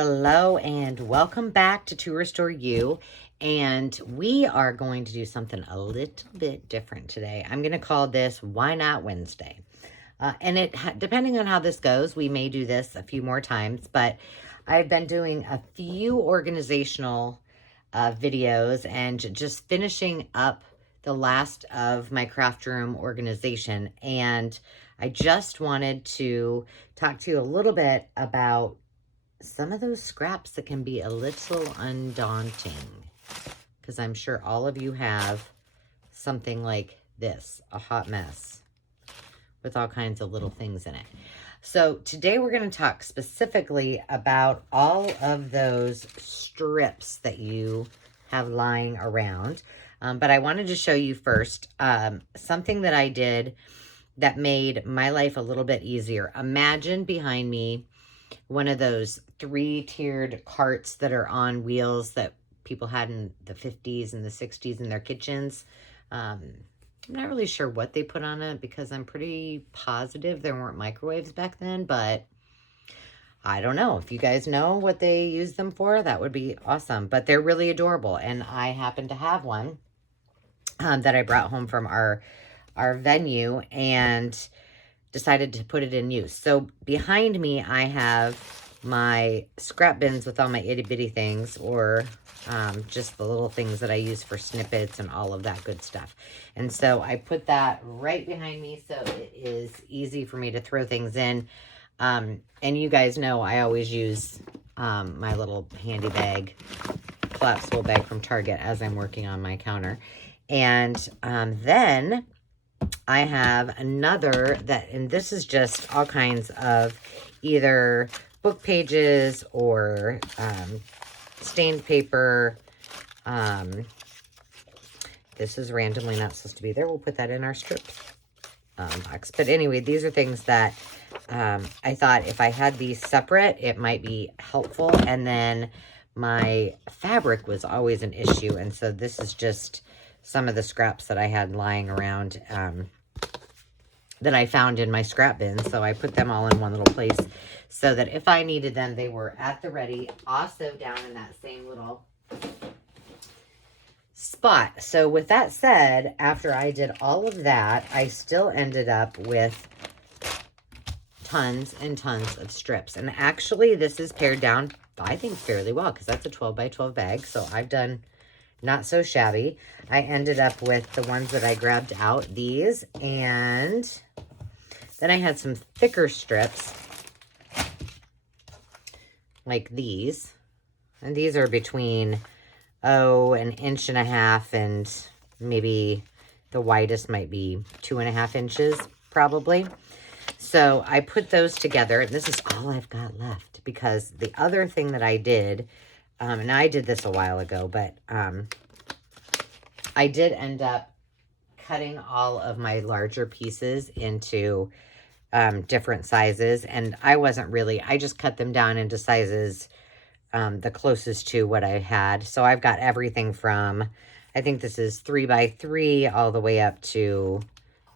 Hello and welcome back to Restore You. And we are going to do something a little bit different today. I'm going to call this Why Not Wednesday. And depending on how this goes, we may do this a few more times, but I've been doing a few organizational videos and just finishing up the last of my craft room organization. And I just wanted to talk to you a little bit about some of those scraps that can be a little undaunting, because I'm sure all of you have something like this, a hot mess with all kinds of little things in it. So today we're going to talk specifically about all of those strips that you have lying around. But I wanted to show you first something that I did that made my life a little bit easier. Imagine behind me one of those 3-tiered carts that are on wheels that people had in the 50s and the 60s in their kitchens. I'm not really sure what they put on it because I'm pretty positive there weren't microwaves back then, but I don't know. If you guys know what they use them for, that would be awesome. But they're really adorable, and I happen to have one that I brought home from our venue and decided to put it in use. So behind me, I have my scrap bins with all my itty bitty things, or just the little things that I use for snippets and all of that good stuff. And so I put that right behind me so it is easy for me to throw things in. And you guys know I always use my little handy bag, collapsible bag from Target as I'm working on my counter. And then I have another and this is just all kinds of either book pages or stained paper. This is randomly not supposed to be there. We'll put that in our strips box. But anyway, these are things that I thought if I had these separate, it might be helpful. And then my fabric was always an issue. And so this is just some of the scraps that I had lying around that I found in my scrap bin. So I put them all in one little place so that if I needed them, they were at the ready. Also down in that same little spot. So with that said, after I did all of that, I still ended up with tons and tons of strips. And actually this is pared down, I think, fairly well, because that's a 12 by 12 bag. So I've done not so shabby. I ended up with the ones that I grabbed out, these, and then I had some thicker strips like these. And these are between, an inch and a half, and maybe the widest might be 2.5 inches, probably. So I put those together, and this is all I've got left, because the other thing that I did, and I did this a while ago, but I did end up cutting all of my larger pieces into different sizes. And I just cut them down into sizes the closest to what I had. So I've got everything from, I think this is 3 by 3 all the way up to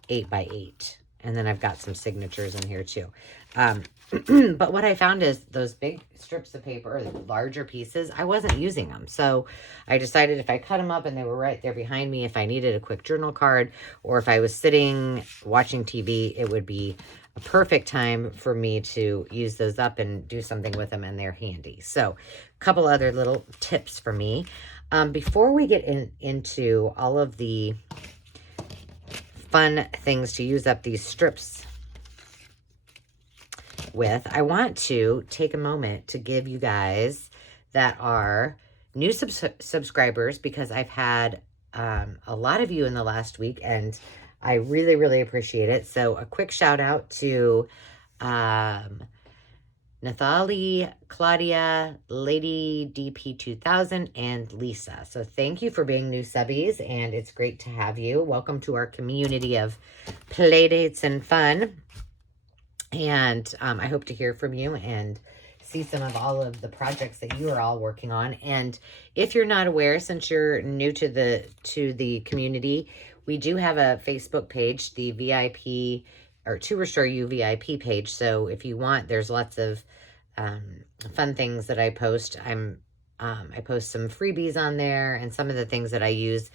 8 by 8. And then I've got some signatures in here too. But what I found is those big strips of paper, or the larger pieces, I wasn't using them. So I decided if I cut them up and they were right there behind me, if I needed a quick journal card, or if I was sitting watching TV, it would be a perfect time for me to use those up and do something with them, and they're handy. So a couple other little tips for me. Before we get into all of the fun things to use up these strips with, I want to take a moment to give you guys that are new subscribers, because I've had a lot of you in the last week, and I really, really appreciate it. So a quick shout out to Nathalie, Claudia, Lady DP2000, and Lisa. So thank you for being new subbies, and it's great to have you. Welcome to our community of playdates and fun. And I hope to hear from you and see some of all of the projects that you are all working on. And if you're not aware, since you're new to the community, we do have a Facebook page, the VIP, or To Restore You VIP page. So if you want, there's lots of fun things that I post. I post some freebies on there and some of the things that I use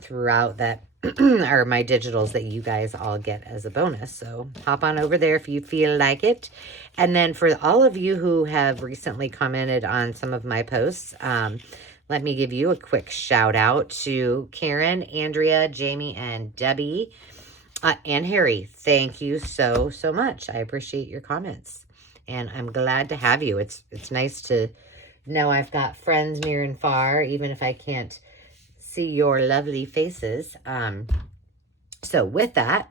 throughout that are my digitals that you guys all get as a bonus. So hop on over there if you feel like it. And then for all of you who have recently commented on some of my posts, let me give you a quick shout out to Karen, Andrea, Jamie, and Debbie, and Harry. Thank you so much. I appreciate your comments, and I'm glad to have you. It's nice to know I've got friends near and far, even if I can't see your lovely faces. So with that,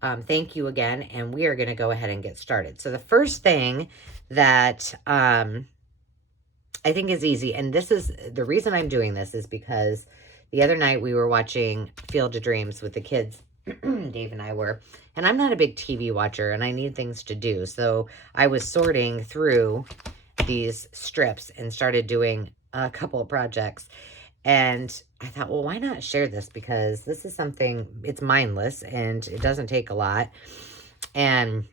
thank you again, and we are going to go ahead and get started. So the first thing that I think is easy, and this is the reason I'm doing this, is because the other night we were watching Field of Dreams with the kids. Dave and I were, and I'm not a big TV watcher, and I need things to do. So I was sorting through these strips and started doing a couple of projects. And I thought, well, why not share this? Because this is something, it's mindless and it doesn't take a lot. And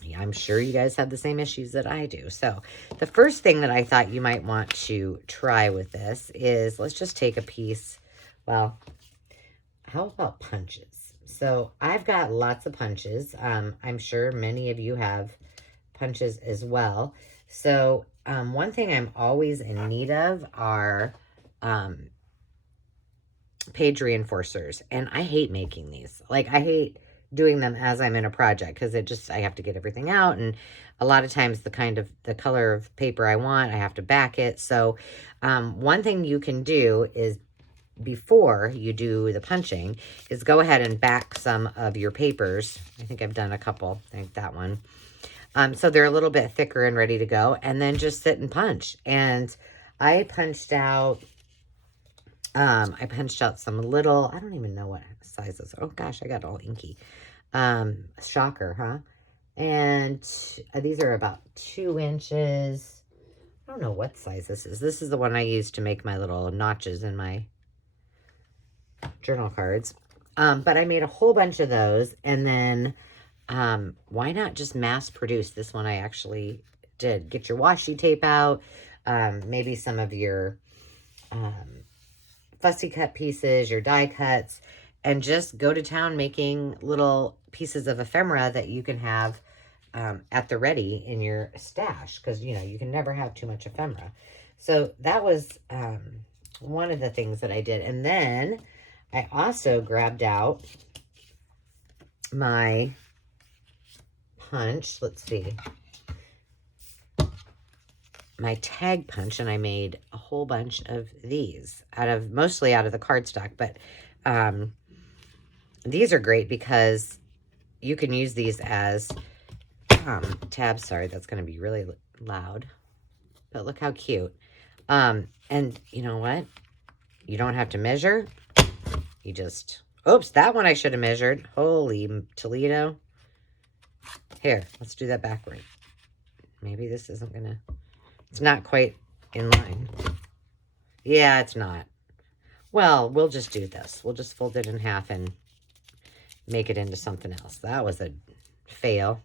yeah, I'm sure you guys have the same issues that I do. So the first thing that I thought you might want to try with this is, let's just take a piece. Well, how about punches? So I've got lots of punches. I'm sure many of you have punches as well. So one thing I'm always in need of are page reinforcers. And I hate making these. Like, I hate doing them as I'm in a project because I have to get everything out. And a lot of times the color of paper I want, I have to back it. So one thing you can do is, before you do the punching, is go ahead and back some of your papers. I think I've done a couple. I think that one. So they're a little bit thicker and ready to go. And then just sit and punch. And I punched out some little, I don't even know what sizes. Oh gosh, I got all inky. Shocker, huh? And these are about 2 inches. I don't know what size this is. This is the one I use to make my little notches in my journal cards. But I made a whole bunch of those, and then why not just mass produce? This one I actually did. Get your washi tape out, maybe some of your fussy cut pieces, your die cuts, and just go to town making little pieces of ephemera that you can have at the ready in your stash, because you can never have too much ephemera. So that was one of the things that I did. And then I also grabbed out my punch. Let's see. My tag punch, and I made a whole bunch of these mostly out of the cardstock, but these are great because you can use these as tabs. Sorry, that's going to be really loud, but look how cute. And you know what? You don't have to measure. You just, oops, that one I should have measured. Holy Toledo. Here, let's do that backward. Maybe this isn't going to, it's not quite in line. Yeah, it's not. Well, we'll just do this. We'll just fold it in half and make it into something else. That was a fail.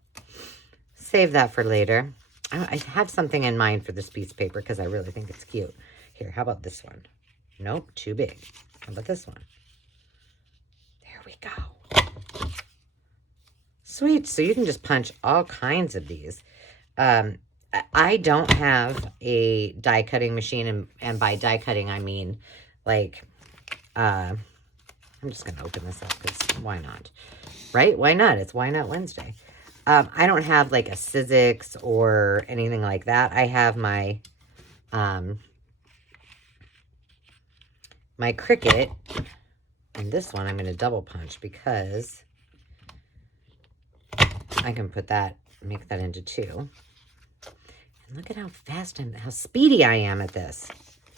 Save that for later. I have something in mind for this piece of paper because I really think it's cute. Here, how about this one? Nope, too big. How about this one? There we go. Sweet. So you can just punch all kinds of these. I don't have a die cutting machine, and by die cutting I mean like I'm just gonna open this up because why not, right? Why not? It's Why Not Wednesday. I don't have like a Sizzix or anything like that. I have my my Cricut, and this one I'm gonna double punch because I can put that, make that into 2. And look at how fast how speedy I am at this.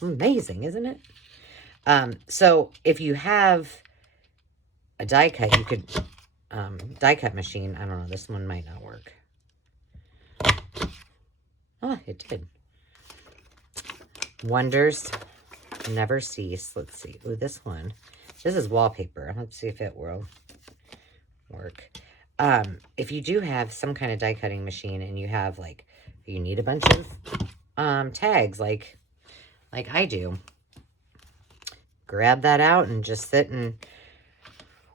Amazing, isn't it? So if you have a die cut, you could, die cut machine. I don't know, this one might not work. Oh, it did. Wonders never cease. Let's see. Ooh, this one. This is wallpaper. Let's see if it will work. If you do have some kind of die cutting machine and you have like you need a bunch of tags like I do. Grab that out and just sit and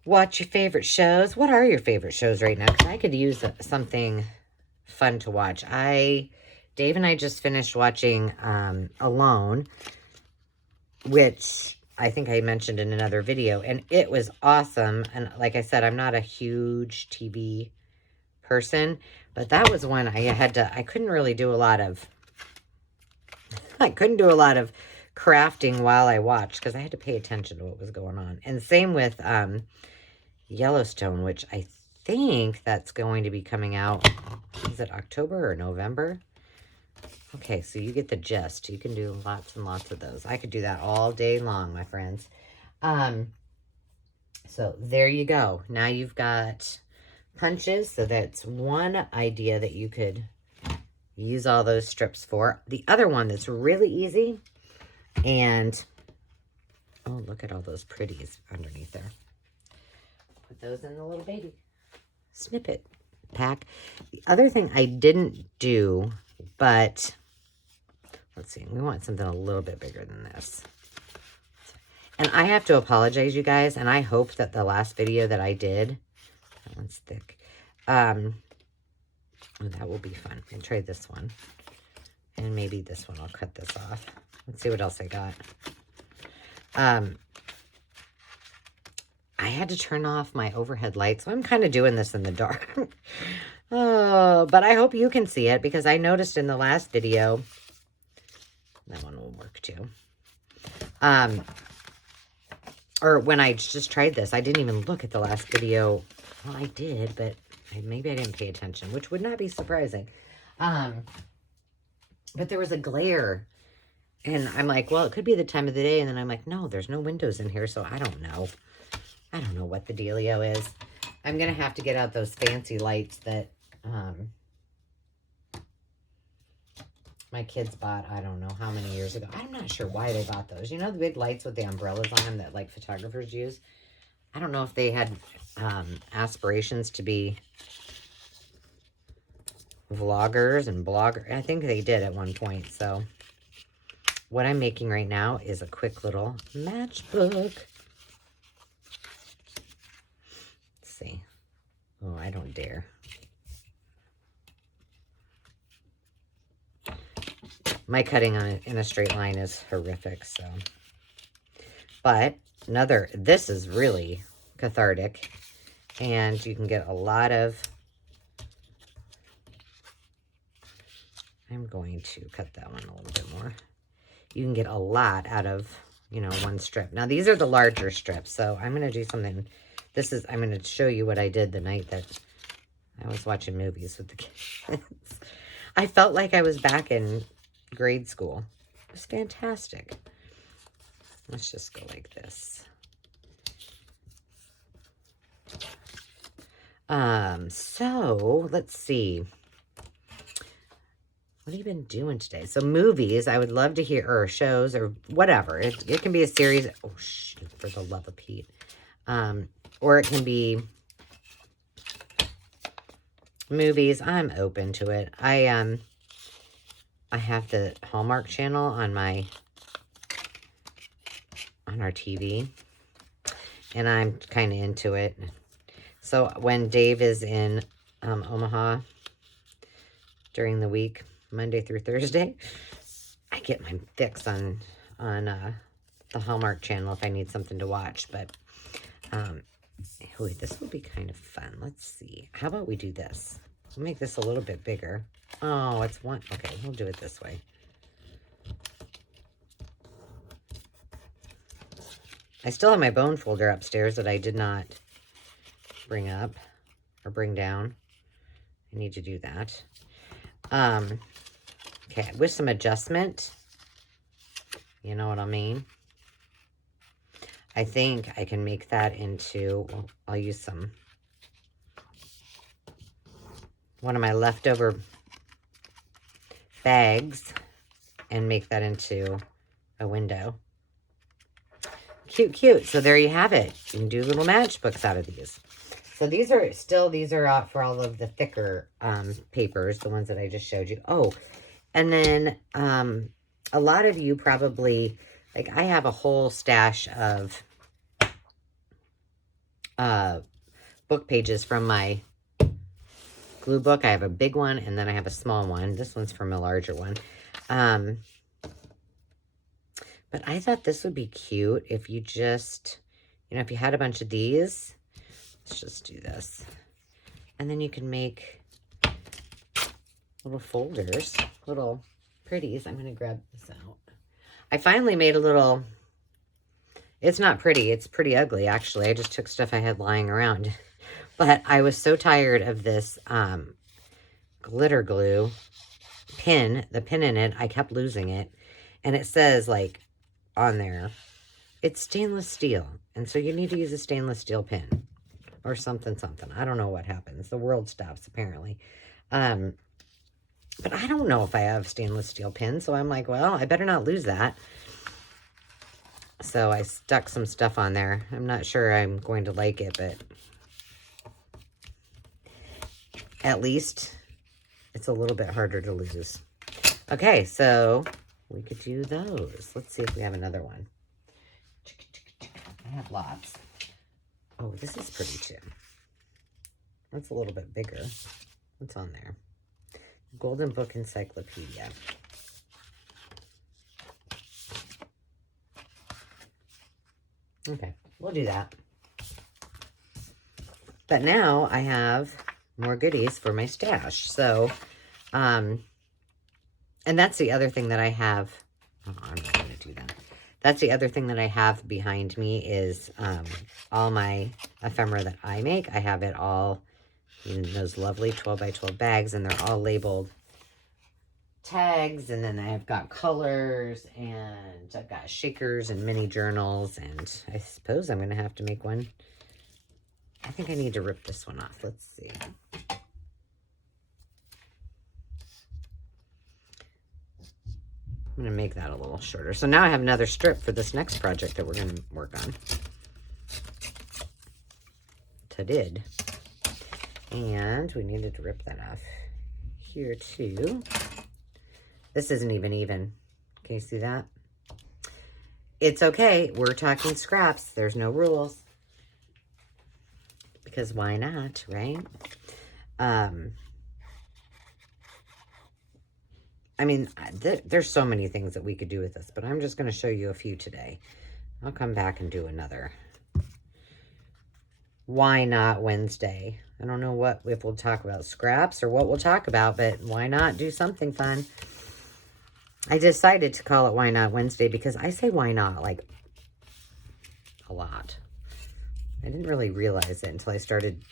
watch your favorite shows. What are your favorite shows right now? Because I could use something fun to watch. Dave and I just finished watching Alone, which I think I mentioned in another video, and it was awesome. And like I said, I'm not a huge TV person, but that was one I couldn't really do a lot of, I couldn't do a lot of crafting while I watched because I had to pay attention to what was going on. And same with Yellowstone, which I think that's going to be coming out, is it October or November? Okay, so you get the gist. You can do lots and lots of those. I could do that all day long, my friends. So there you go. Now you've got punches. So that's one idea that you could use all those strips for. The other one that's really easy, and oh, look at all those pretties underneath there. Put those in the little baby snippet pack. The other thing I didn't do, but let's see, we want something a little bit bigger than this. And I have to apologize, you guys, and I hope that the last video that I did, that one's thick, oh, that will be fun. I'll try this one. And maybe this one, I'll cut this off. Let's see what else I got. I had to turn off my overhead light, so I'm kind of doing this in the dark. Oh, but I hope you can see it, because I noticed in the last video, that one will work too. Or when I just tried this, I didn't even look at the last video. Well, I did, but maybe I didn't pay attention, which would not be surprising. But there was a glare, and I'm like, well, it could be the time of the day. And then I'm like, no, there's no windows in here, so I don't know. I don't know what the dealio is. I'm going to have to get out those fancy lights that my kids bought, I don't know how many years ago. I'm not sure why they bought those. You know, the big lights with the umbrellas on them that, like, photographers use? I don't know if they had aspirations to be vloggers and bloggers. I think they did at one point. So what I'm making right now is a quick little matchbook. Let's see. Oh, I don't dare. My cutting in a straight line is horrific, so. But this is really cathartic, and you can get a lot of, I'm going to cut that one a little bit more. You can get a lot out of, you know, one strip. Now, these are the larger strips, so I'm going to do something. I'm going to show you what I did the night that I was watching movies with the kids. I felt like I was back in grade school. It was fantastic. Let's just go like this. So let's see. What have you been doing today? So movies, I would love to hear, or shows, or whatever. It can be a series. Oh, shoot, for the love of Pete. Or it can be movies. I'm open to it. I have the Hallmark channel on our TV, and I'm kind of into it. So when Dave is in Omaha during the week, Monday through Thursday, I get my fix on the Hallmark channel if I need something to watch. But this will be kind of fun. Let's see. How about we do this? We'll make this a little bit bigger. Oh, it's one. Okay, we'll do it this way. I still have my bone folder upstairs that I did not bring up or bring down. I need to do that. Okay, with some adjustment, you know what I mean? I think I can make that into, well, I'll use one of my leftover bags and make that into a window. Cute, cute. So there you have it. You can do little matchbooks out of these. So these are out for all of the thicker papers, the ones that I just showed you. Oh, and then a lot of you probably, like, I have a whole stash of book pages from my glue book. I have a big one, and then I have a small one. This one's from a larger one. But I thought this would be cute if you just, if you had a bunch of these. Let's just do this. And then you can make little folders, little pretties. I'm going to grab this out. I finally made a little, it's not pretty. It's pretty ugly, actually. I just took stuff I had lying around. But I was so tired of this glitter glue pin, the pin in it. I kept losing it. And it says, like, on there, it's stainless steel. And so you need to use a stainless steel pin. Or something. I don't know what happens. The world stops, apparently. But I don't know if I have stainless steel pins. So I'm like, well, I better not lose that. So I stuck some stuff on there. I'm not sure I'm going to like it, but at least it's a little bit harder to lose. Okay, so we could do those. Let's see if we have another one. I have lots. Oh, this is pretty too. That's a little bit bigger. What's on there? Golden Book Encyclopedia. Okay, we'll do that. But now I have more goodies for my stash. So, and that's the other thing that I have. Oh, I'm not going to do that. That's the other thing that I have behind me is all my ephemera that I make. I have it all in those lovely 12 by 12 bags, and they're all labeled tags, and then I've got colors, and I've got shakers and mini journals, and I suppose I'm going to have to make one. I think I need to rip this one off. Let's see. I'm going to make that a little shorter. So now I have another strip for this next project that we're going to work on. Ta-did. And we needed to rip that off here too. This isn't even. Can you see that? It's okay. We're talking scraps. There's no rules. Because why not, right? I mean, there's so many things that we could do with this, but I'm just going to show you a few today. I'll come back and do another. Why not Wednesday? I don't know if we'll talk about scraps or what we'll talk about, but why not do something fun? I decided to call it Why Not Wednesday because I say why not like a lot. I didn't really realize it until I started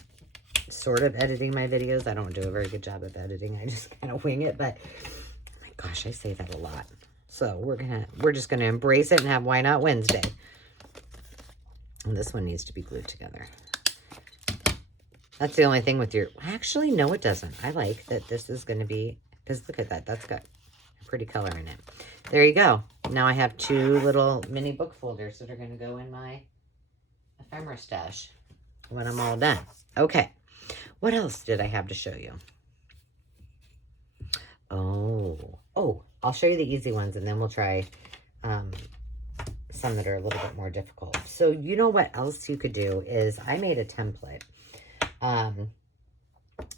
sort of editing my videos. I don't do a very good job of editing. I just kind of wing it, but oh my gosh, I say that a lot. So we're just gonna embrace it and have Why Not Wednesday. And this one needs to be glued together. That's the only thing with your, actually, no, it doesn't. I like that this is going to be, because look at that. That's got a pretty color in it. There you go. Now I have two little mini book folders that are going to go in my ephemera stash when I'm all done. Okay. What else did I have to show you? Oh, I'll show you the easy ones, and then we'll try some that are a little bit more difficult. So you know what else you could do is I made a template.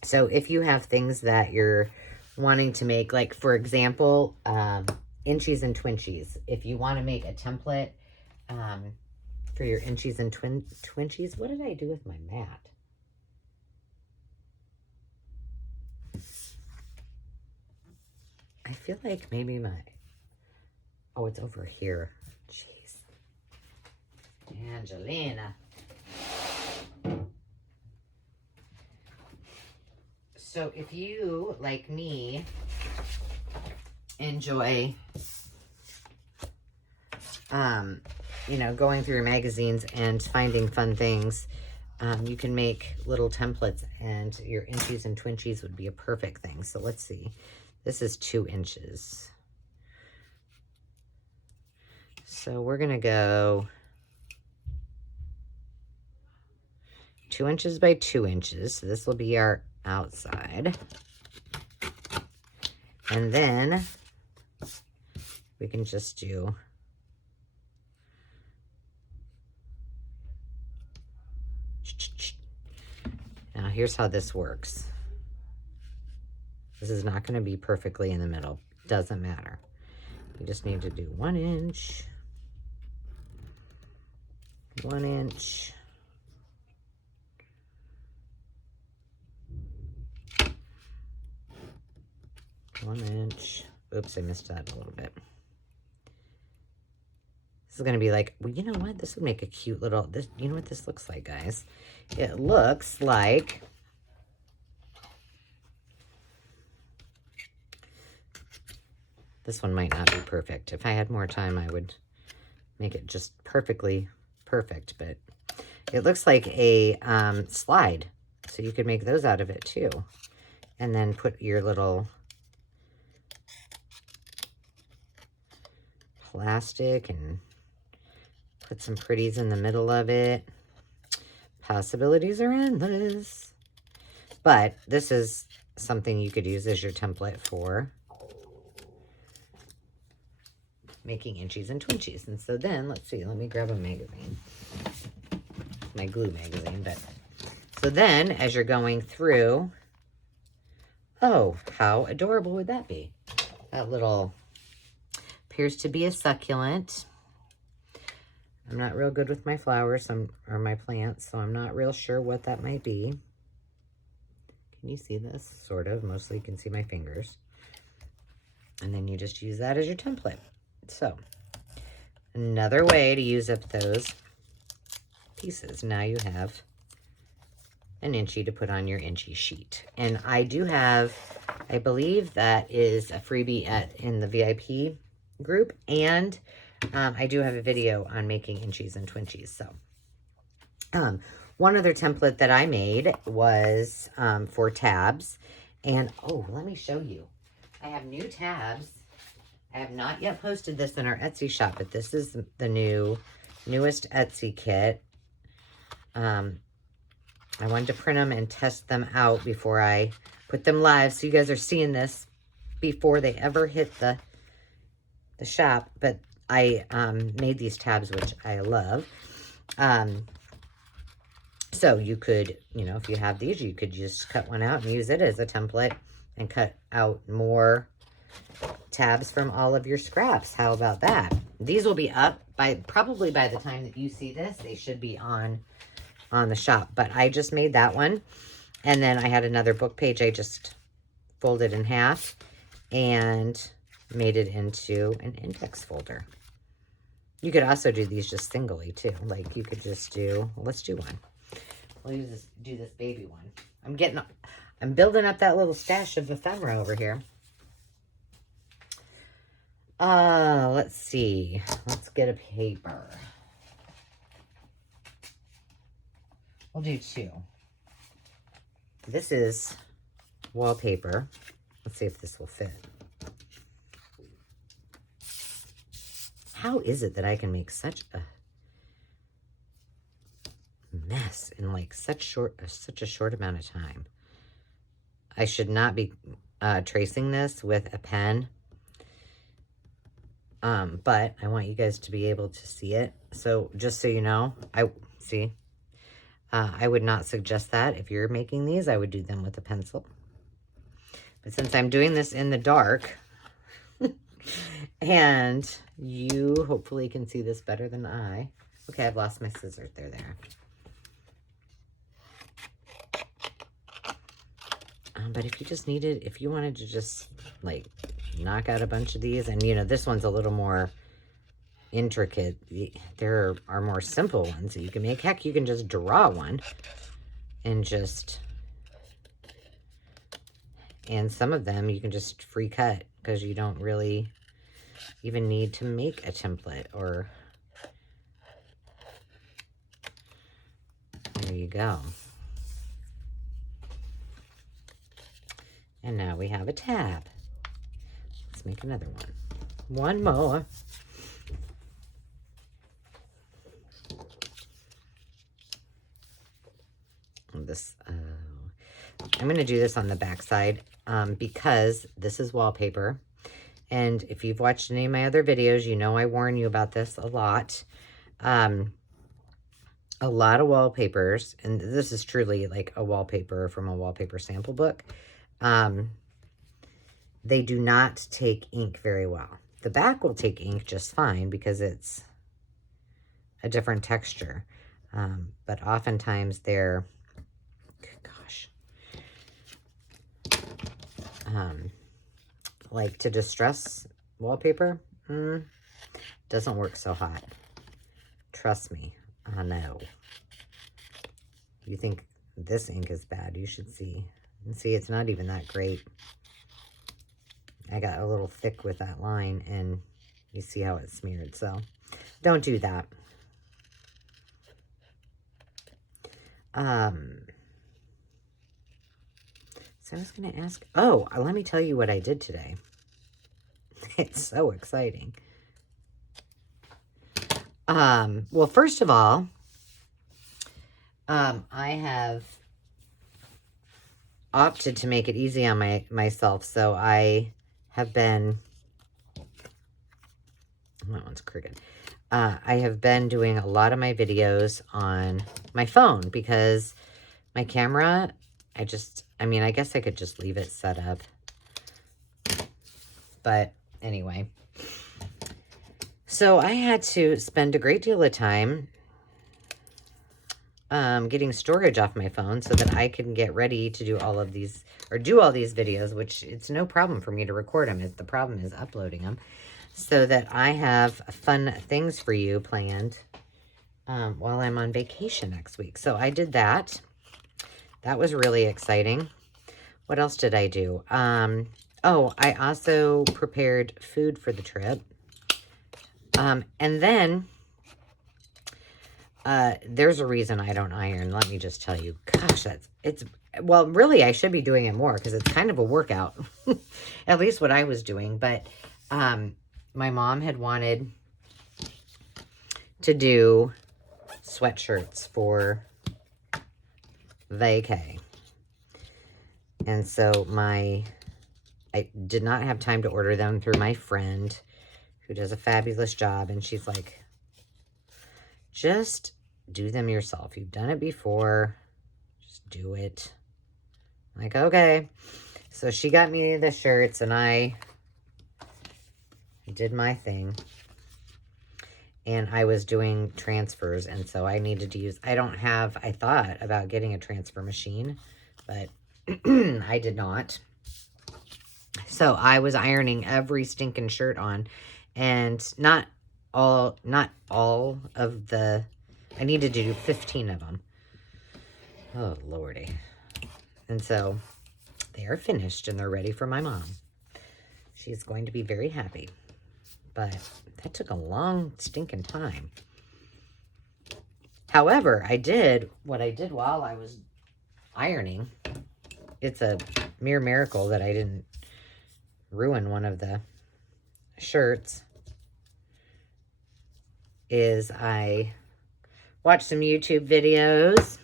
So if you have things that you're wanting to make, like for example, inchies and twinchies, if you want to make a template, for your inchies and twinchies, what did I do with my mat? I feel like maybe oh, it's over here. Jeez. Angelina. So if you, like me, enjoy, going through your magazines and finding fun things, you can make little templates, and your inchies and twinchies would be a perfect thing. So let's see. This is 2 inches. So we're going to go 2 inches by 2 inches. So this will be our outside. And then we can just do now here's how this works. This is not going to be perfectly in the middle. Doesn't matter. You just need to do 1 inch, 1 inch, 1 inch. Oops, I missed that a little bit. This is going to be like, well, you know what? This would make a cute little, this. You know what this looks like, guys? It looks like this one might not be perfect. If I had more time, I would make it just perfectly perfect, but it looks like a slide. So you could make those out of it too. And then put your little plastic and put some pretties in the middle of it. Possibilities are endless. But this is something you could use as your template for making inchies and twinchies. And so then, let's see, let me grab a magazine. My glue magazine. But so then, as you're going through, oh, how adorable would that be? That little appears to be a succulent. I'm not real good with my flowers or my plants, so I'm not real sure what that might be. Can you see this? Sort of. Mostly you can see my fingers. And then you just use that as your template. So, another way to use up those pieces. Now you have an inchy to put on your inchy sheet. And I do have, I believe that is a freebie in the VIP group. And I do have a video on making inchies and twinchies. So, one other template that I made was for tabs. And, oh, let me show you. I have new tabs. I have not yet posted this in our Etsy shop, but this is the newest Etsy kit. I wanted to print them and test them out before I put them live. So you guys are seeing this before they ever hit the shop. But I made these tabs, which I love. So you could, you know, if you have these, you could just cut one out and use it as a template and cut out more tabs from all of your scraps. How about that? These will be up probably by the time that you see this. They should be on the shop. But I just made that one. And then I had another book page I just folded in half and made it into an index folder. You could also do these just singly too. Like you could just do, well, let's do one. We'll do this baby one. I'm building up that little stash of ephemera over here. Let's see. Let's get a paper. We'll do 2. This is wallpaper. Let's see if this will fit. How is it that I can make such a mess in like such a short amount of time? I should not be tracing this with a pen. But I want you guys to be able to see it. So just so you know, I would not suggest that. If you're making these, I would do them with a pencil. But since I'm doing this in the dark, and you hopefully can see this better than I. Okay, I've lost my scissors. They're there. But if you wanted to just like knock out a bunch of these, and you know, this one's a little more intricate. There are more simple ones that you can make. Heck, you can just draw one and and some of them you can just free cut because you don't really even need to make a template. Or there you go. And now we have a tab. Let's make another one. One more. I'm going to do this on the back side because this is wallpaper. And if you've watched any of my other videos, you know I warn you about this a lot. A lot of wallpapers, and this is truly like a wallpaper from a wallpaper sample book. They do not take ink very well. The back will take ink just fine because it's a different texture. But oftentimes they're, gosh, like to distress wallpaper, doesn't work so hot. Trust me, I know. You think this ink is bad, you should see. And see, it's not even that great. I got a little thick with that line, and you see how it's smeared. So don't do that. So I was going to ask, oh, let me tell you what I did today. It's so exciting. Well, first of all, I have opted to make it easy on myself. So I have been, that one's crooked. I have been doing a lot of my videos on my phone because my camera, I guess I could just leave it set up. But anyway, so I had to spend a great deal of time getting storage off my phone so that I can get ready to do all these videos, which it's no problem for me to record them. The problem is uploading them so that I have fun things for you planned while I'm on vacation next week. So I did that. That was really exciting. What else did I do? Oh, I also prepared food for the trip. And then there's a reason I don't iron. Let me just tell you. Gosh, well, really, I should be doing it more because it's kind of a workout. At least what I was doing. But my mom had wanted to do sweatshirts for vacay. And so I did not have time to order them through my friend who does a fabulous job. And she's like, just do them yourself. You've done it before. Just do it. I'm like, okay. So she got me the shirts and I did my thing. And I was doing transfers. And so I needed to use, I thought about getting a transfer machine, but I did not. So I was ironing every stinking shirt on, and not all of the, I needed to do 15 of them. Oh, Lordy. And so they are finished and they're ready for my mom. She's going to be very happy. But that took a long stinking time. However, what I did while I was ironing, it's a mere miracle that I didn't ruin one of the shirts, is I watched some YouTube videos,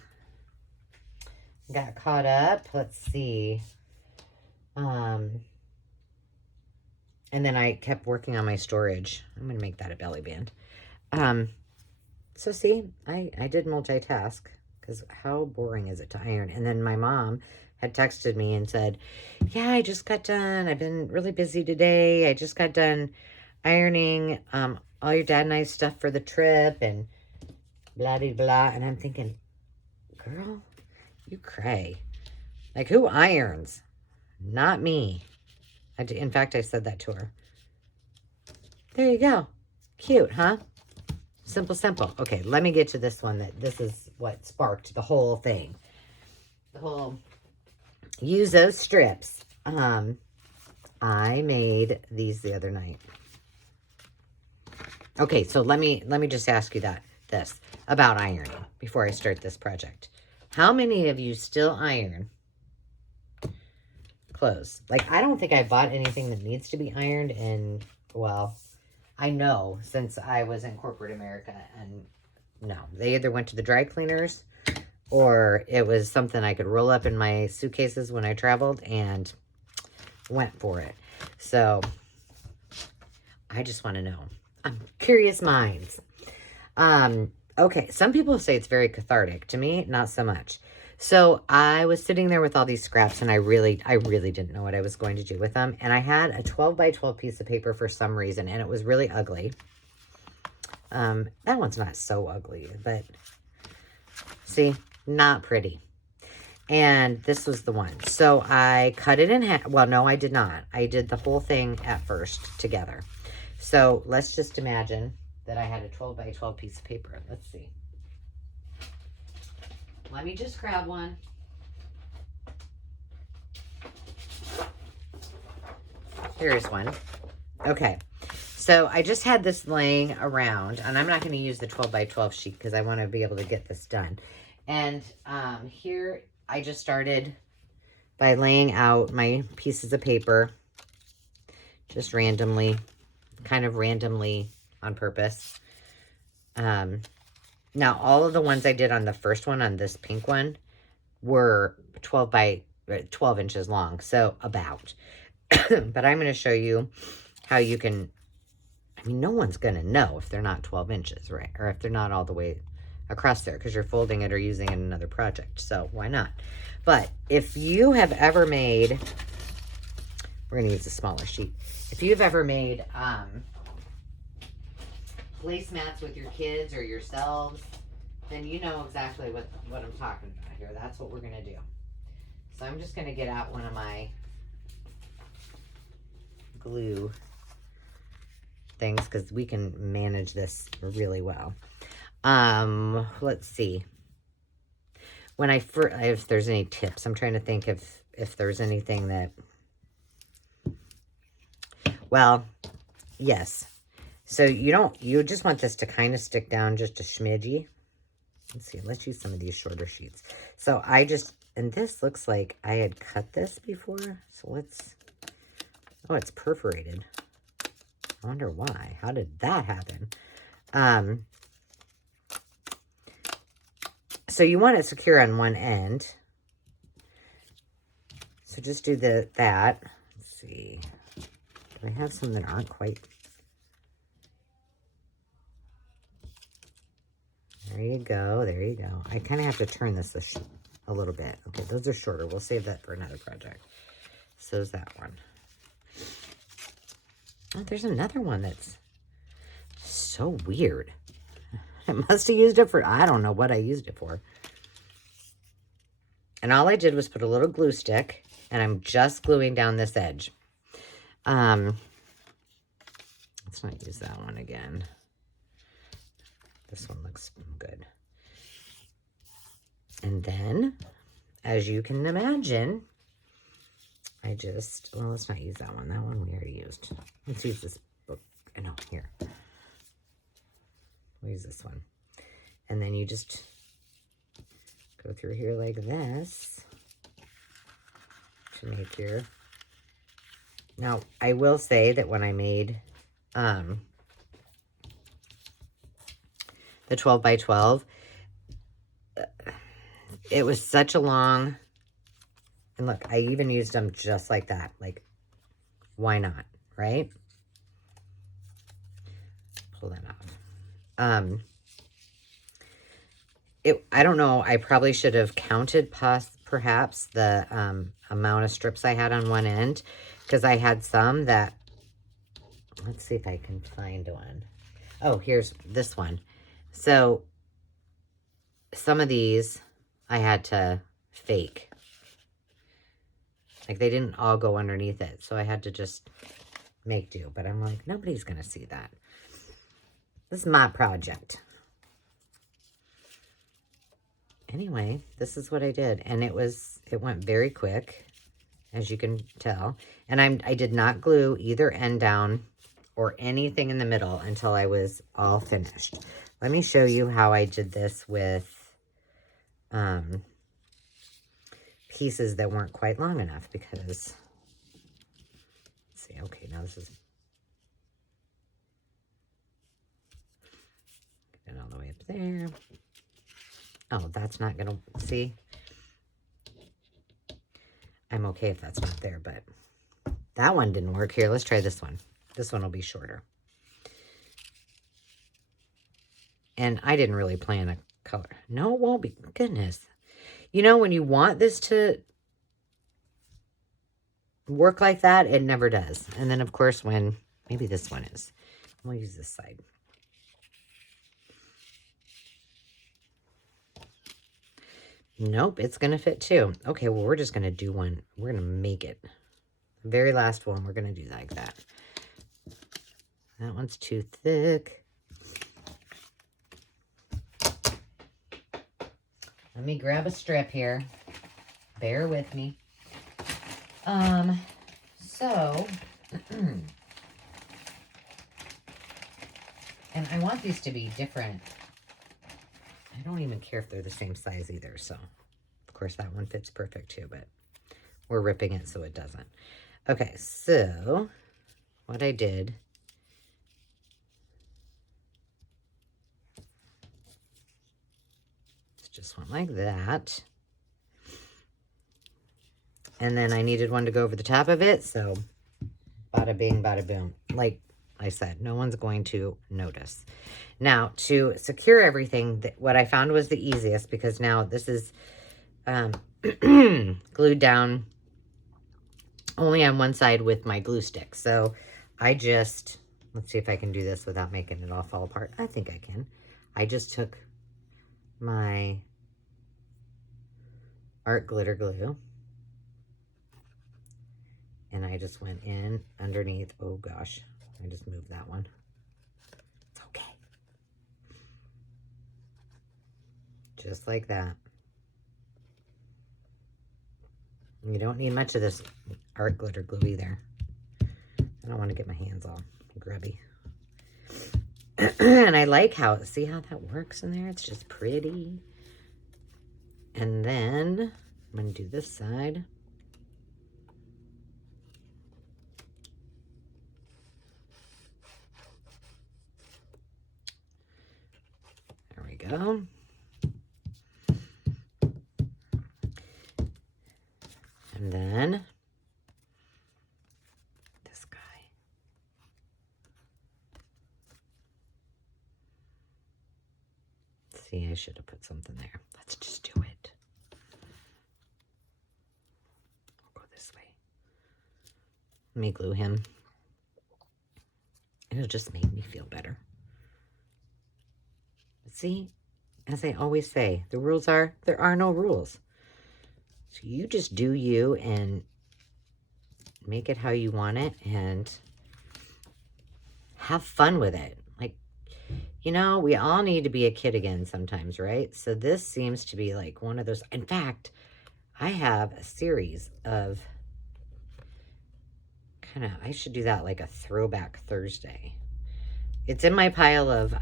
got caught up, let's see, and then I kept working on my storage. I'm going to make that a belly band. So see, I did multitask, because how boring is it to iron? And then my mom had texted me and said, yeah, I just got done. I've been really busy today. I just got done ironing all your dad and I's stuff for the trip and blah, blah, blah. And I'm thinking, girl, you cray. Like, who irons? Not me. In fact, I said that to her. There you go. Cute, huh? Simple, simple. Okay, let me get to this one. This is what sparked the whole thing. The whole use those strips. I made these the other night. Okay, so let me just ask you this about ironing before I start this project. How many of you still iron clothes? Like, I don't think I bought anything that needs to be ironed in, well, I know since I was in corporate America, and no, they either went to the dry cleaners or it was something I could roll up in my suitcases when I traveled, and went for it. So I just want to know. I'm curious minds. Okay, some people say it's very cathartic. To me, not so much. So I was sitting there with all these scraps, and I really didn't know what I was going to do with them. And I had a 12 by 12 piece of paper for some reason, and it was really ugly. That one's not so ugly, but see, not pretty. And this was the one. So I cut it in half. Well, no, I did not. I did the whole thing at first together. So let's just imagine that I had a 12 by 12 piece of paper. Let's see. Let me just grab one. Here's one. Okay. So I just had this laying around, and I'm not going to use the 12 by 12 sheet because I want to be able to get this done. And here I just started by laying out my pieces of paper just randomly, kind of randomly on purpose. Now, all of the ones I did on the first one, on this pink one, were 12 by 12 inches long, so about. But I'm going to show you how you can, I mean, no one's going to know if they're not 12 inches, right? Or if they're not all the way across there, because you're folding it or using it in another project, so why not? But if you have ever made, we're going to use a smaller sheet. If you've ever made placemats with your kids or yourselves, then you know exactly what I'm talking about here. That's what we're going to do. So I'm just going to get out one of my glue things because we can manage this really well. Let's see. When if there's any tips, I'm trying to think if there's anything that, well, yes. So you just want this to kind of stick down just a smidgy. Let's see, let's use some of these shorter sheets. So and this looks like I had cut this before. So oh, it's perforated. I wonder why. How did that happen? So you want it secure on one end. So just do that. Let's see. Do I have some that aren't quite? There you go. There you go. I kind of have to turn this a little bit. Okay, those are shorter. We'll save that for another project. So is that one. Oh, there's another one that's so weird. I must have used it for, I don't know what I used it for. And all I did was put a little glue stick, and I'm just gluing down this edge. Let's not use that one again. This one looks good. And then, as you can imagine, well, let's not use that one. That one we already used. Let's use this book. No, here. We'll use this one. And then you just go through here like this to make your... Now, I will say that when I made the 12 by 12, it was such a long... And look, I even used them just like that. Like, why not, right? Pull that off. I don't know. I probably should have counted perhaps the amount of strips I had on one end, because I had some that... Let's see if I can find one. Oh, here's this one. So some of these I had to fake. Like, they didn't all go underneath it, so I had to just make do. But I'm like, nobody's going to see that. This is my project. Anyway, this is what I did. And it went very quick, as you can tell. And I did not glue either end down or anything in the middle until I was all finished. Let me show you how I did this with pieces that weren't quite long enough, because, let's see, okay, now this is, get it all the way up there. Oh, that's not gonna, see? I'm okay if that's not there, but that one didn't work. Here, let's try this one. This one will be shorter. And I didn't really plan a color. No, it won't be. Goodness. You know, when you want this to work like that, it never does. And then, of course, when, maybe this one is. We'll use this side. Nope, it's going to fit too. Okay, well, we're just going to do one. We're going to make it. The very last one, we're going to do like that. That one's too thick. Let me grab a strip here. Bear with me. So, and I want these to be different. I don't even care if they're the same size either, so of course that one fits perfect too, but we're ripping it so it doesn't. Okay, so what I did is just one like that. And then I needed one to go over the top of it, so bada bing, bada boom. Like I said, no one's going to notice. Now, to secure everything, what I found was the easiest, because now this is glued down only on one side with my glue stick. So I just, let's see if I can do this without making it all fall apart. I think I can. I just took my art glitter glue, and I just went in underneath. Oh gosh, I just moved that one. It's okay. Just like that. You don't need much of this art glitter glue either. I don't want to get my hands all grubby. And I like how, see how that works in there? It's just pretty. And then I'm going to do this side. There we go. And then this guy. See, I should have put something there. Let's just do it. I'll go this way. Let me glue him. It'll just make me feel better. See, as I always say, the rules are, there are no rules. So you just do you and make it how you want it and have fun with it. Like, you know, we all need to be a kid again sometimes, right? So this seems to be like one of those. In fact, I have a series of I should do that like a throwback Thursday. It's in my pile of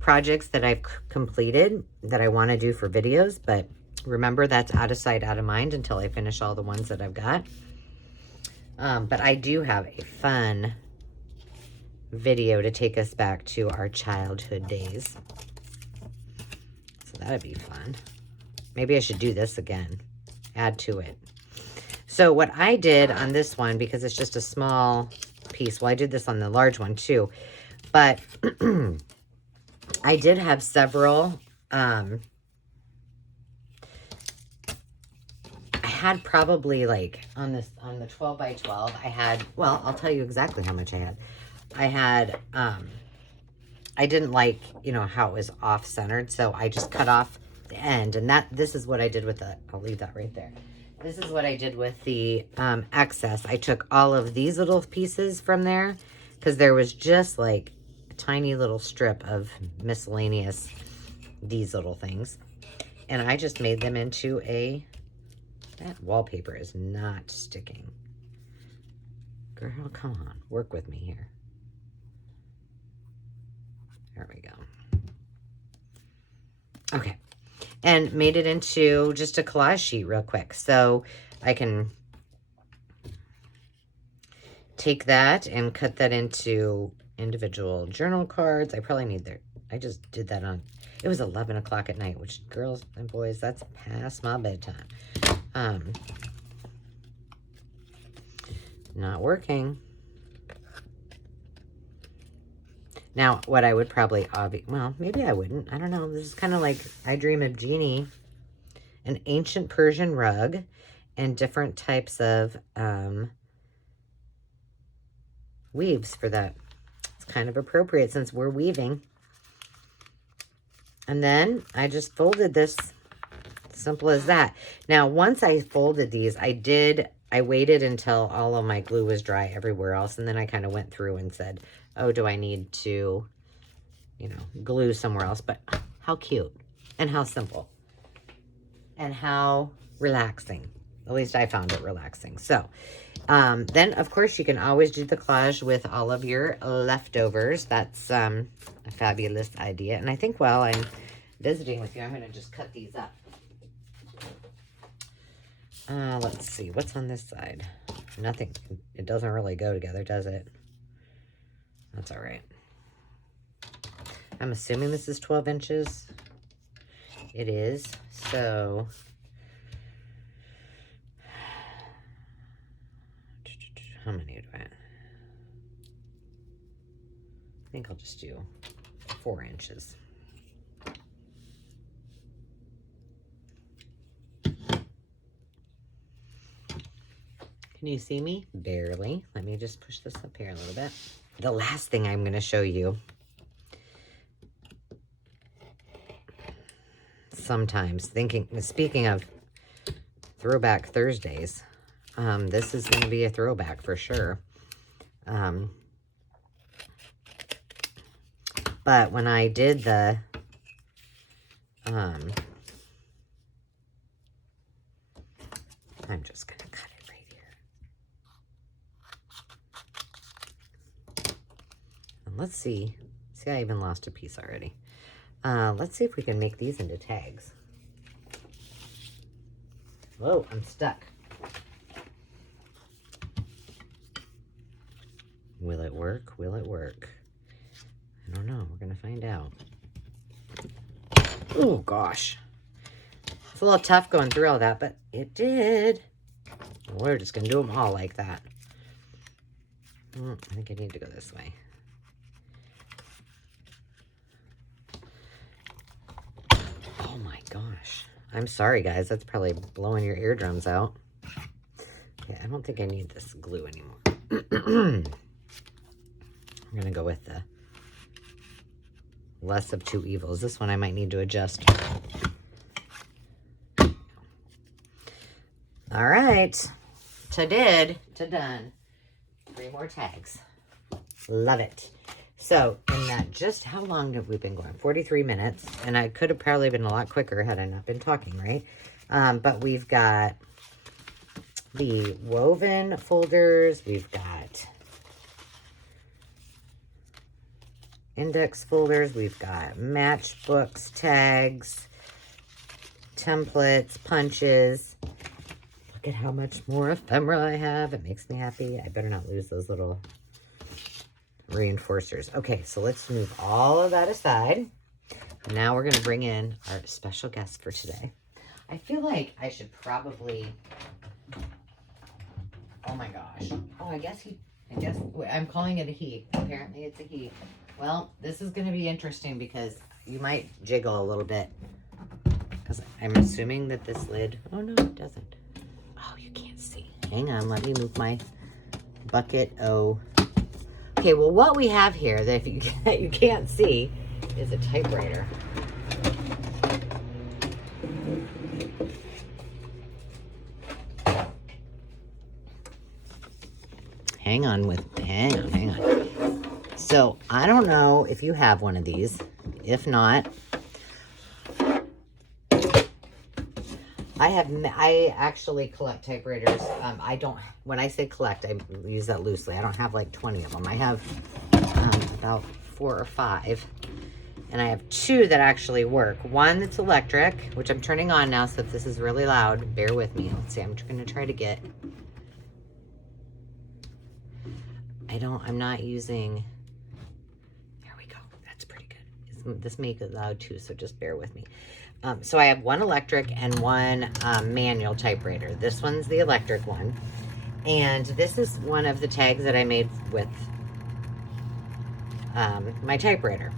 projects that I've completed that I want to do for videos, but remember, that's out of sight, out of mind until I finish all the ones that I've got. But I do have a fun video to take us back to our childhood days. So that'd be fun. Maybe I should do this again. Add to it. So what I did on this one, because it's just a small piece, well, I did this on the large one too, but I did have several, I had probably like on the 12 by 12, I had, well, I'll tell you exactly how much I had. I had, I didn't like, you know, how it was off centered. So I just cut off the end, and this is what I did with the, I'll leave that right there. This is what I did with the excess. I took all of these little pieces from there because there was just like a tiny little strip of miscellaneous, these little things. And I just made them into that wallpaper is not sticking. Girl, come on, work with me here. There we go. Okay. And made it into just a collage sheet real quick. So I can take that and cut that into individual journal cards. I probably need I just did that on, it was 11 o'clock at night, which girls and boys, that's past my bedtime. Not working. Now, what I would probably, well, maybe I wouldn't. I don't know. This is kind of like I Dream of Jeannie, an ancient Persian rug, and different types of weaves for that. It's kind of appropriate since we're weaving. And then I just folded this, simple as that. Now, once I folded these, I waited until all of my glue was dry everywhere else. And then I kind of went through and said, oh, do I need to, you know, glue somewhere else? But how cute and how simple and how relaxing. At least I found it relaxing. So then, of course, you can always do the collage with all of your leftovers. That's a fabulous idea. And I think while I'm visiting with you, I'm going to just cut these up. Let's see. What's on this side? Nothing. It doesn't really go together, does it? That's all right. I'm assuming this is 12 inches. It is. So how many do I have? I think I'll just do 4 inches. Can you see me? Barely. Let me just push this up here a little bit. The last thing I'm going to show you, sometimes speaking of Throwback Thursdays, this is going to be a throwback for sure. But when I did the, I'm just going to cut it right here. And let's see. See, I even lost a piece already. Let's see if we can make these into tags. Whoa, I'm stuck. Will it work? Will it work? I don't know. We're going to find out. Oh, gosh. It's a little tough going through all that, but it did. We're just going to do them all like that. I think I need to go this way. Oh, my gosh. I'm sorry, guys. That's probably blowing your eardrums out. Okay, I don't think I need this glue anymore. I'm going to go with the less of two evils. This one I might need to adjust. All right. To done. 3 more tags. Love it. So, in that, just how long have we been going? 43 minutes. And I could have probably been a lot quicker had I not been talking, right? But we've got the woven folders. We've got index folders. We've got matchbooks, tags, templates, punches. Look at how much more ephemera I have. It makes me happy. I better not lose those little reinforcers. Okay, so let's move all of that aside. Now we're going to bring in our special guest for today. I feel like I should probably... Oh my gosh. Oh, I guess I'm calling it a he. Apparently it's a he. Well, this is going to be interesting because you might jiggle a little bit. Because I'm assuming that this lid... Oh, no, it doesn't. Oh, you can't see. Hang on. Let me move my bucket. Oh. Okay, well, what we have here that you can't see is a typewriter. Hang on. So, I don't know if you have one of these. If not, I actually collect typewriters. When I say collect, I use that loosely. I don't have like 20 of them. I have about 4 or 5. And I have 2 that actually work. One that's electric, which I'm turning on now, so if this is really loud, bear with me. Let's see, I'm going to try to get... I'm not using... There we go. That's pretty good. this may get loud too, so just bear with me. So I have one electric and one manual typewriter. This one's the electric one. And this is one of the tags that I made with my typewriter.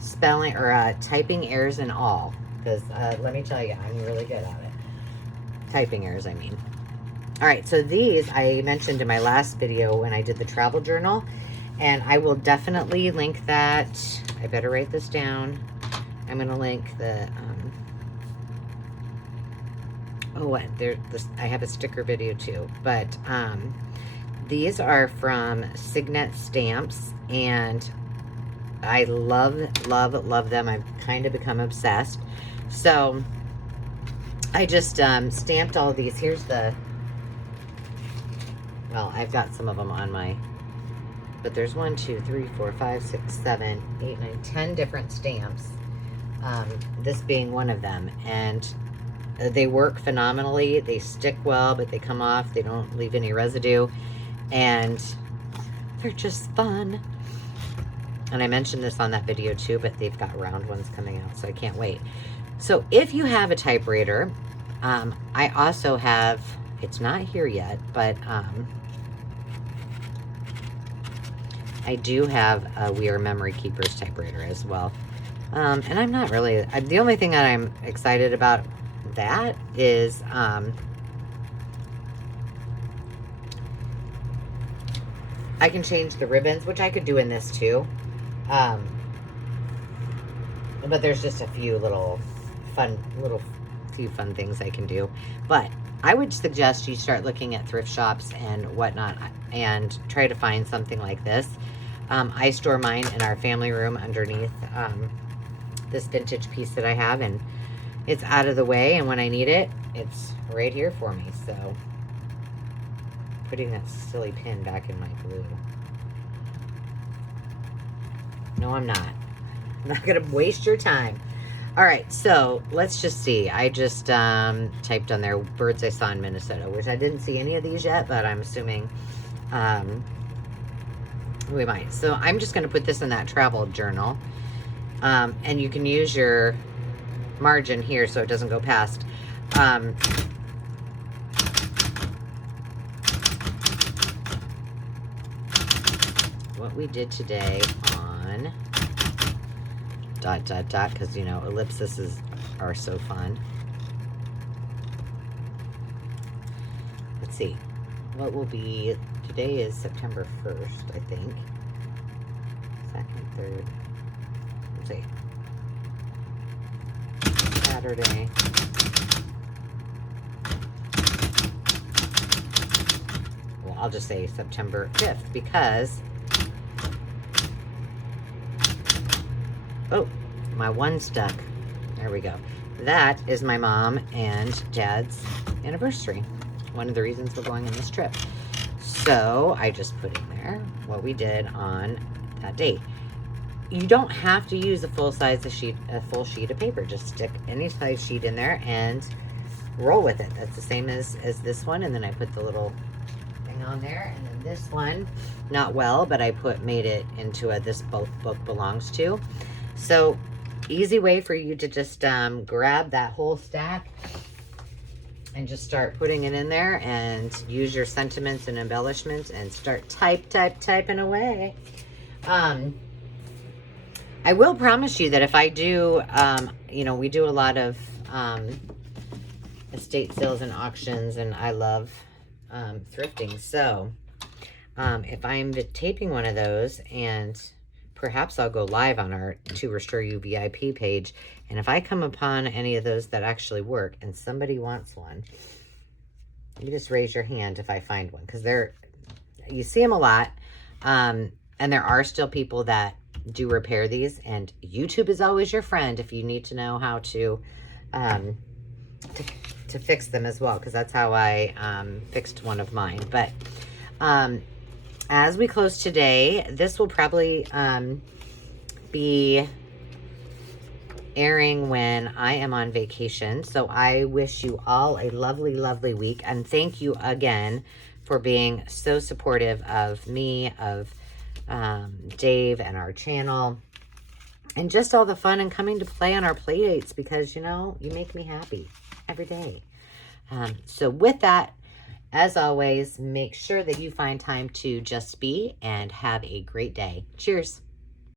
Spelling or typing errors and all. Because let me tell you, I'm really good at it. Typing errors, I mean. All right, so these I mentioned in my last video when I did the travel journal. And I will definitely link that. I better write this down. I'm going to link the... I have a sticker video too, but these are from Signet Stamps, and I love them. I've kind of become obsessed. So I just stamped all of these. Here's the, well, I've got some of them on my, but there's 1, 2, 3, 4, 5, 6, 7, 8, 9, 10 different stamps. This being one of them, and they work phenomenally. They stick well, but they come off. They don't leave any residue, and they're just fun. And I mentioned this on that video too, but they've got round ones coming out, so I can't wait. So if you have a typewriter, I also have, it's not here yet, but I do have a We Are Memory Keepers typewriter as well. And I'm not really, the only thing that I'm excited about that is I can change the ribbons, which I could do in this too, but there's just a few fun things I can do. But I would suggest you start looking at thrift shops and whatnot and try to find something like this. I store mine in our family room underneath this vintage piece that I have, and it's out of the way, and when I need it, it's right here for me. So, putting that silly pin back in my glue. No, I'm not. I'm not going to waste your time. All right, so let's just see. I just typed on there birds I saw in Minnesota, which I didn't see any of these yet, but I'm assuming we might. So I'm just going to put this in that travel journal, and you can use your margin here so it doesn't go past. What we did today on ... because you know ellipses are so fun. Let's see what will be, today is September 1st, I think. 2nd, 3rd, let's see, Saturday. Well, I'll just say September 5th because, oh, my one stuck. There we go. That is my mom and dad's anniversary. One of the reasons we're going on this trip. So I just put in there what we did on that date. You don't have to use a full sheet of paper. Just stick any size sheet in there and roll with it. That's the same as this one. And then I put the little thing on there. And then this one, not well, but I made it into a this book belongs to. So easy way for you to just grab that whole stack and just start putting it in there and use your sentiments and embellishments and start typing away. I will promise you that if I do, you know, we do a lot of estate sales and auctions, and I love thrifting. So if I'm taping one of those, and perhaps I'll go live on our To Restore You VIP page, and if I come upon any of those that actually work and somebody wants one, you just raise your hand if I find one, because you see them a lot, and there are still people that do repair these, and YouTube is always your friend if you need to know how to fix them as well, because that's how I fixed one of mine. But as we close today, this will probably be airing when I am on vacation. So I wish you all a lovely, lovely week, and thank you again for being so supportive of me, of Dave and our channel. and just all the fun and coming to play on our play dates, because, you know, you make me happy every day. So with that, as always, make sure that you find time to just be and have a great day. Cheers.